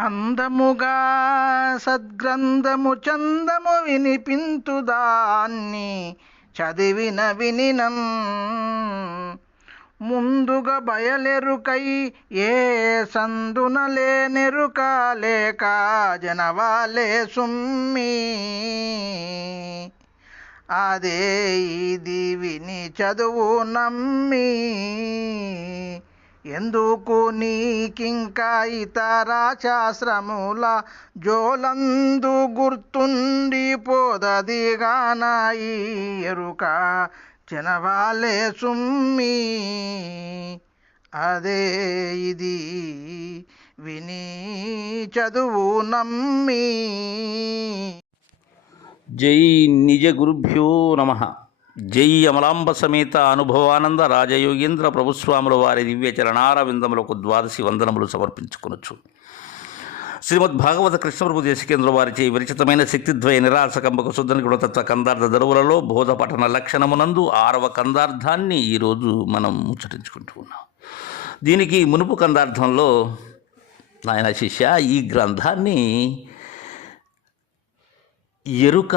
అందముగా సద్గ్రంథము చందము వినిపింతుదాన్ని చదివిన వినినం. ముందుగా బయలెరుకై ఏ సందున లేనెరుక లేక జనవాలే సుమ్మి. అదే ఇది విని చదువు నమ్మి. ఎందుకు నీకింకా ఇతర శాస్త్రముల జోలందు గుర్తుండి పోదదిగానాయి ఎరుక జనవాలే సుమ్మి. అదే ఇది విని చదువు నమ్మి. జై నిజ గురుభ్యో నమ. జై అమలాంబ సమేత అనుభవానంద రాజయోగేంద్ర ప్రభుస్వాముల వారి దివ్య చరణారవిందములకు ద్వాదశి వందనములు సమర్పించుకొనొచ్చు శ్రీమద్ భాగవత కృష్ణప్రభు దేశకేంద్ర వారిచే విరచితమైన శక్తిద్వయ నిరాసకంబక శుద్ధని గుణతత్వ కందార్థ దరువులలో బోధపఠన లక్షణమునందు ఆరవ కందార్థాన్ని ఈరోజు మనం ముచ్చటించుకుంటూ ఉన్నాం. దీనికి మునుపు కందార్థంలో నాయన శిష్య ఈ గ్రంథాన్ని ఎరుక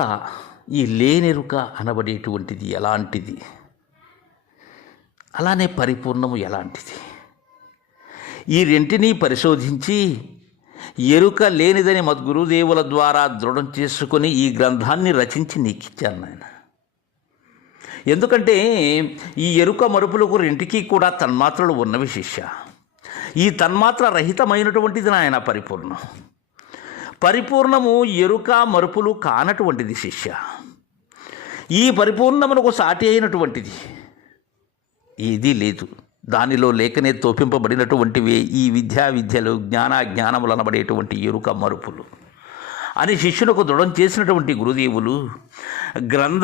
ఈ లేనెరుక అనబడేటువంటిది ఎలాంటిది? అలానే పరిపూర్ణము ఎలాంటిది? ఈ రెంటిని పరిశోధించి ఎరుక లేనిదని మద్గురుదేవుల ద్వారా దృఢం చేసుకుని ఈ గ్రంథాన్ని రచించి నీకిచ్చాను నాయన. ఎందుకంటే ఈ ఎరుక మరుపులకు రెంటికి కూడా తన్మాత్రలు ఉన్నవి శిష్య. ఈ తన్మాత్ర రహితమైనటువంటిది నాయన పరిపూర్ణం. పరిపూర్ణము ఎరుక మరుపులు కానటువంటిది శిష్య. ఈ పరిపూర్ణమునకు సాటి అయినటువంటిది. ఏదీ లేదు. దానిలో లేకనే తోపింపబడినటువంటివే ఈ విద్యా విద్యలు జ్ఞాన జ్ఞానములు అనబడేటువంటి ఎరుక మరుపులు. అని శిష్యులకు దృఢం చేసినటువంటి గురుదేవులు గ్రంథ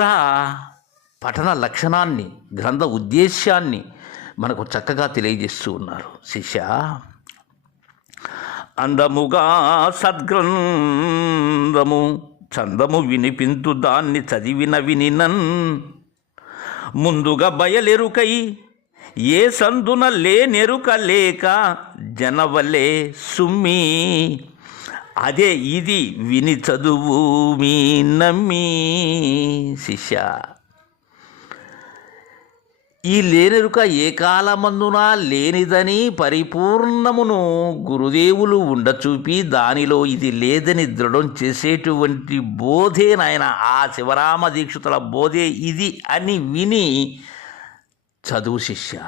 పఠన లక్షణాన్ని గ్రంథ ఉద్దేశ్యాన్ని మనకు చక్కగా తెలియజేస్తూ ఉన్నారు. శిష్య అందముగా సద్గ్రంథము చందము వినిపింతు దాన్ని చదివిన వినినన్. ముందుగా బయలెరుకై ఏ సందున లేనెరుక లేక జనవలే సుమ్మి. అదే ఇది విని చదువు మీ నమ్మి శిష్య. ఈ లేనెరుక ఏ కాలమందునా లేనిదని పరిపూర్ణమును గురుదేవులు ఉండచూపి దానిలో ఇది లేదని దృఢం చేసేటువంటి బోధే నాయన ఆ శివరామ దీక్షితుల బోధే ఇది అని విని చదువు శిష్య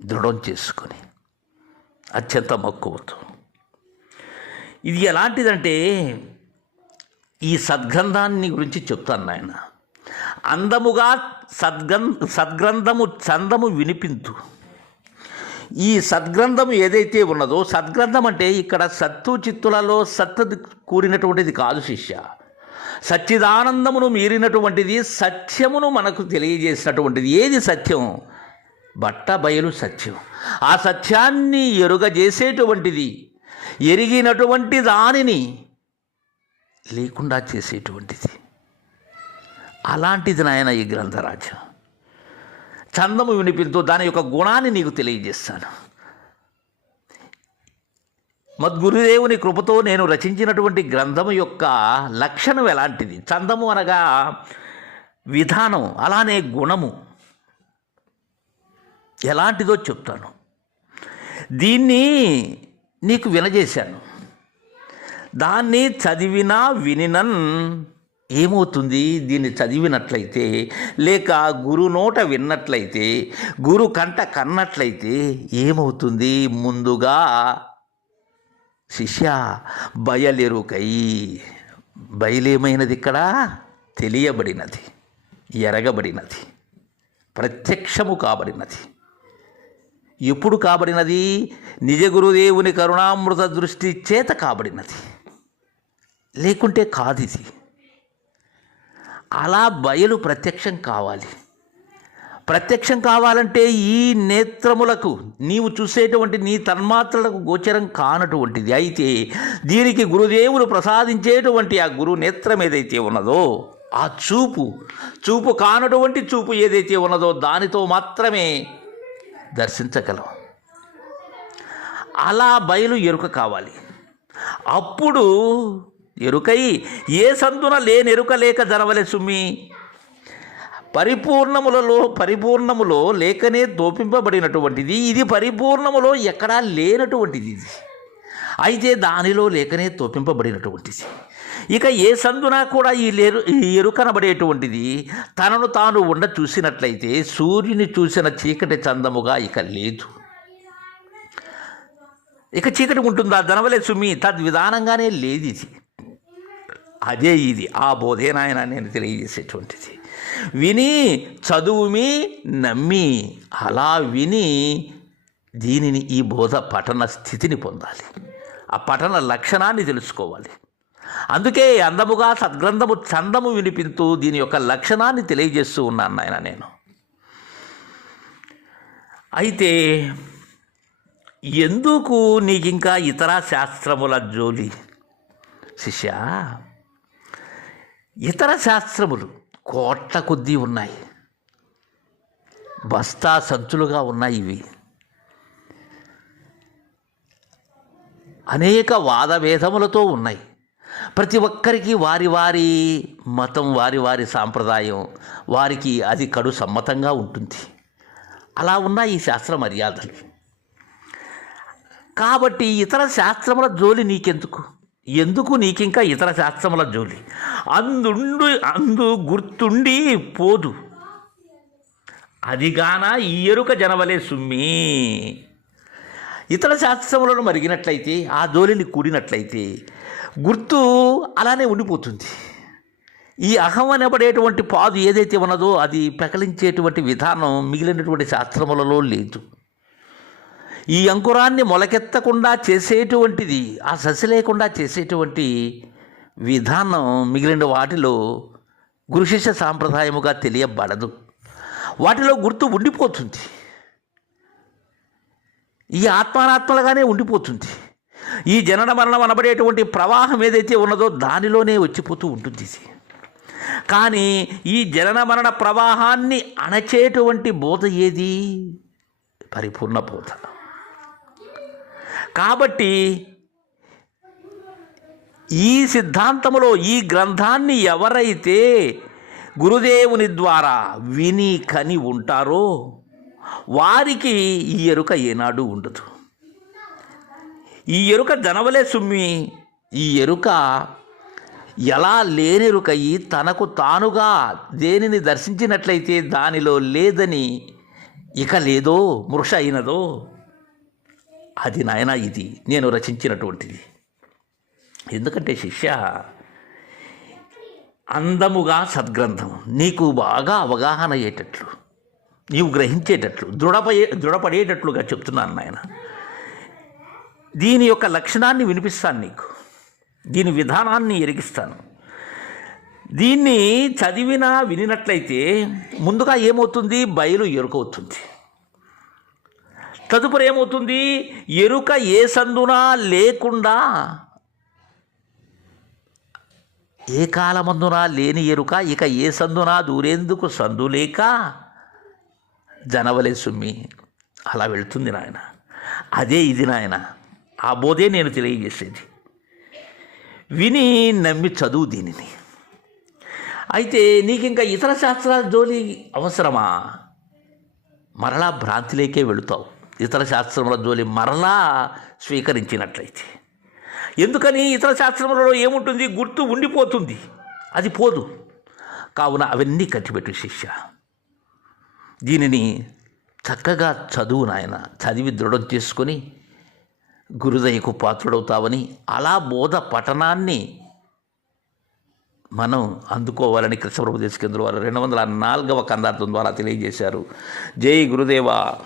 దృఢం చేసుకొని అత్యంత మక్కువతో. ఇది ఎలాంటిదంటే ఈ సద్గ్రంథాన్ని గురించి చెప్తాను నాయన. అందముగా సద్గం సద్గ్రంథము చందము వినిపించు. ఈ సద్గ్రంథం ఏదైతే ఉన్నదో సద్గ్రంథం అంటే ఇక్కడ సత్తు చిత్తులలో సత్తు కూడినటువంటిది కాదు శిష్య. సచ్చిదానందమును మీరినటువంటిది సత్యమును మనకు తెలియజేసినటువంటిది. ఏది సత్యం? బట్ట బయలు సత్యం. ఆ సత్యాన్ని ఎరుగజేసేటువంటిది ఎరిగినటువంటి దానిని లేకుండా చేసేటువంటిది. అలాంటిది నాయన ఈ గ్రంథరాజ్యం. చందము వినిపించు దాని యొక్క గుణాన్ని నీకు తెలియజేస్తాను. మద్గురుదేవుని కృపతో నేను రచించినటువంటి గ్రంథము యొక్క లక్షణం ఎలాంటిది? చందము అనగా విధానం అలానే గుణము. ఎలాంటిదో చెప్తాను. దీన్ని నీకు వినజేశాను. దాన్ని చదివినా వినినన్ ఏమవుతుంది? దీన్ని చదివినట్లయితే లేక గురు నోట విన్నట్లయితే గురు కంట కన్నట్లయితే ఏమవుతుంది? ముందుగా శిష్య బయలెరుకై. బయలేమైనది ఇక్కడ? తెలియబడినది. ఎరగబడినది. ప్రత్యక్షము కాబడినది. ఎప్పుడు కాబడినది? నిజ గురుదేవుని కరుణామృత దృష్టి చేత కాబడినది. లేకుంటే కాదు ఇది అలా బయలు ప్రత్యక్షం కావాలి. ప్రత్యక్షం కావాలంటే ఈ నేత్రములకు నీవు చూసేటువంటి నీ తన్మాత్రలకు గోచరం కానటువంటిది. అయితే దీనికి గురుదేవులు ప్రసాదించేటువంటి ఆ గురు నేత్రం ఏదైతే ఉన్నదో ఆ చూపు చూపు కానటువంటి చూపు ఏదైతే ఉన్నదో దానితో మాత్రమే దర్శించగలం. అలా బయలు ఎరుక కావాలి. అప్పుడు ఎరుకై ఏ సందున లేనెరుక లేక జరవలే సుమ్మి పరిపూర్ణములలో పరిపూర్ణములో లేకనే దోపింపబడినటువంటిది. ఇది పరిపూర్ణములో ఎక్కడా లేనటువంటిది ఇది. అయితే దానిలో లేకనే తోపింపబడినటువంటిది ఇక ఏ సందున కూడా ఈ లేరు ఈ ఎరుకనబడేటువంటిది. తనను తాను ఉండ చూసినట్లయితే సూర్యుని చూసిన చీకటి చందముగా ఇక లేదు. ఇక చీకటి ఉంటుందా? ధనవలే సుమి. తద్విధానంగానే లేదు ఇది అదే ఇది. ఆ బోధే నాయన నేను తెలియజేసేటువంటిది. విని చదువుమి నమ్మి. అలా విని దీనిని ఈ బోధ పఠన స్థితిని పొందాలి. ఆ పఠన లక్షణాన్ని తెలుసుకోవాలి. అందుకే అందముగా సద్గ్రంథము చందము వినిపింతూ దీని యొక్క లక్షణాన్ని తెలియజేస్తూ ఉన్నాను నాయన నేను. అయితే ఎందుకు నీకింకా ఇతర శాస్త్రముల జోలి? శిష్యా ఇతర శాస్త్రములు కోట్ల కొద్దీ ఉన్నాయి. బస్తా సంచులుగా ఉన్నాయి ఇవి. అనేక వాదభేదములతో ఉన్నాయి. ప్రతి ఒక్కరికి వారి వారి మతం వారి వారి సాంప్రదాయం వారికి అది కడు సమ్మతంగా ఉంటుంది. అలా ఉన్నాయి ఈ శాస్త్ర మర్యాదలు. కాబట్టి ఇతర శాస్త్రముల జోలి నీకెందుకు? ఎందుకు నీకింకా ఇతర శాస్త్రముల జోలి? అందుండు అందు గుర్తుండి పోదు. అదిగాన ఈ ఎరుక జనవలే సుమ్మి. ఇతర శాస్త్రములను మరిగినట్లయితే ఆ జోలిని కూడినట్లయితే గుర్తు అలానే ఉండిపోతుంది. ఈ అహం అనబడేటువంటి పాదు ఏదైతే ఉన్నదో అది ప్రకలించేటువంటి విధానం మిగిలినటువంటి శాస్త్రములలో లేదు. ఈ అంకురాన్ని మొలకెత్తకుండా చేసేటువంటిది ఆ ససి లేకుండా చేసేటువంటి విధానం మిగిలిన వాటిలో గురుశిష్య సాంప్రదాయముగా తెలియబడదు. వాటిలో గుర్తు ఉండిపోతుంది. ఈ ఆత్మానాత్మలుగానే ఉండిపోతుంది. ఈ జనన మరణం అనబడేటువంటి ప్రవాహం ఏదైతే ఉన్నదో దానిలోనే వచ్చిపోతూ ఉంటుంది ఇది. కానీ ఈ జనన మరణ ప్రవాహాన్ని అణచేటువంటి బోధ ఏది? పరిపూర్ణ బోధ. కాబట్టి ఈ సిద్ధాంతములో ఈ గ్రంథాన్ని ఎవరైతే గురుదేవుని ద్వారా విని కని ఉంటారో వారికి ఈ ఎరుక ఏనాడు ఉండదు. ఈ ఎరుక జనవలే సుమ్మి ఈ ఎరుక ఎలా లేనెరుకయి తనకు తానుగా దేనిని దర్శించినట్లయితే దానిలో లేదని ఇక లేదో మృష అయినదో అది నాయన ఇది నేను రచించినటువంటిది. ఎందుకంటే శిష్య అందముగా సద్గ్రంథం నీకు బాగా అవగాహన అయ్యేటట్లు నీవు గ్రహించేటట్లు దృఢపడే దృఢపడేటట్లుగా చెప్తున్నాను నాయన. దీని యొక్క లక్షణాన్ని వినిపిస్తాను నీకు దీని విధానాన్ని ఎరిగిస్తాను. దీన్ని చదివినా వినినట్లయితే ముందుగా ఏమవుతుంది? బయలు ఎరుకవుతుంది. తదుపరి ఏమవుతుంది? ఎరుక ఏ సందునా లేకుండా ఏ కాలమందునా లేని ఎరుక? ఇక ఏ సందునా దూరేందుకు సందు లేక జనవలే సుమ్మి. అలా వెళ్తుంది నాయన. అదే ఇది నాయన. ఆ బోధే నేను తెలియజేసేది. విని నమ్మి చదువు దీనిని. అయితే నీకు ఇంకా ఇతర శాస్త్రాల జోలి అవసరమా? మరలా భ్రాంతిలేకే వెళుతావు. ఇతర శాస్త్రముల జోలి మరలా స్వీకరించినట్లయితే. ఎందుకని ఇతర శాస్త్రములలో ఏముంటుంది? గుర్తు ఉండిపోతుంది. అది పోదు. కావున అవన్నీ కట్టిపెట్టు శిష్య. దీనిని చక్కగా చదువు నాయన. చదివి దృఢం చేసుకొని గురుదయకు పాత్రుడవుతావని అలా బోధ పఠనాన్ని మనం అందుకోవాలని కృష్ణప్రభు దేశకేంద్ర వారు రెండు వందల నాలుగవ కందార్థం ద్వారా తెలియజేశారు. జై గురుదేవా.